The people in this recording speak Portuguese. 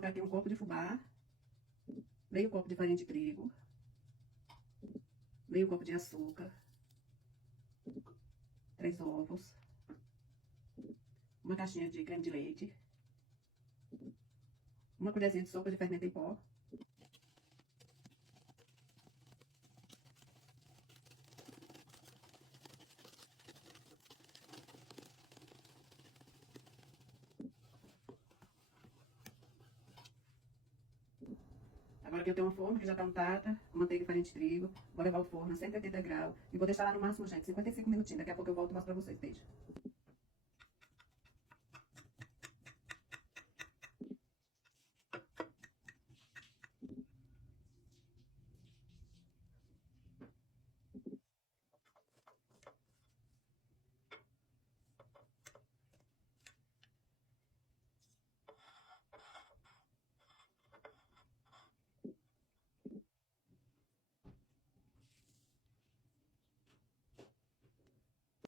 colocar aqui um copo de fubá, meio copo de farinha de trigo, meio copo de açúcar, 3 ovos, uma caixinha de creme de leite, uma colherzinha de sopa de fermento em pó. Agora que eu tenho uma forma que já tá untada, com manteiga e farinha de trigo, vou levar ao forno a 180 graus e vou deixar lá no máximo, gente, 55 minutinhos. Daqui a pouco eu volto e mostro pra vocês. Beijo.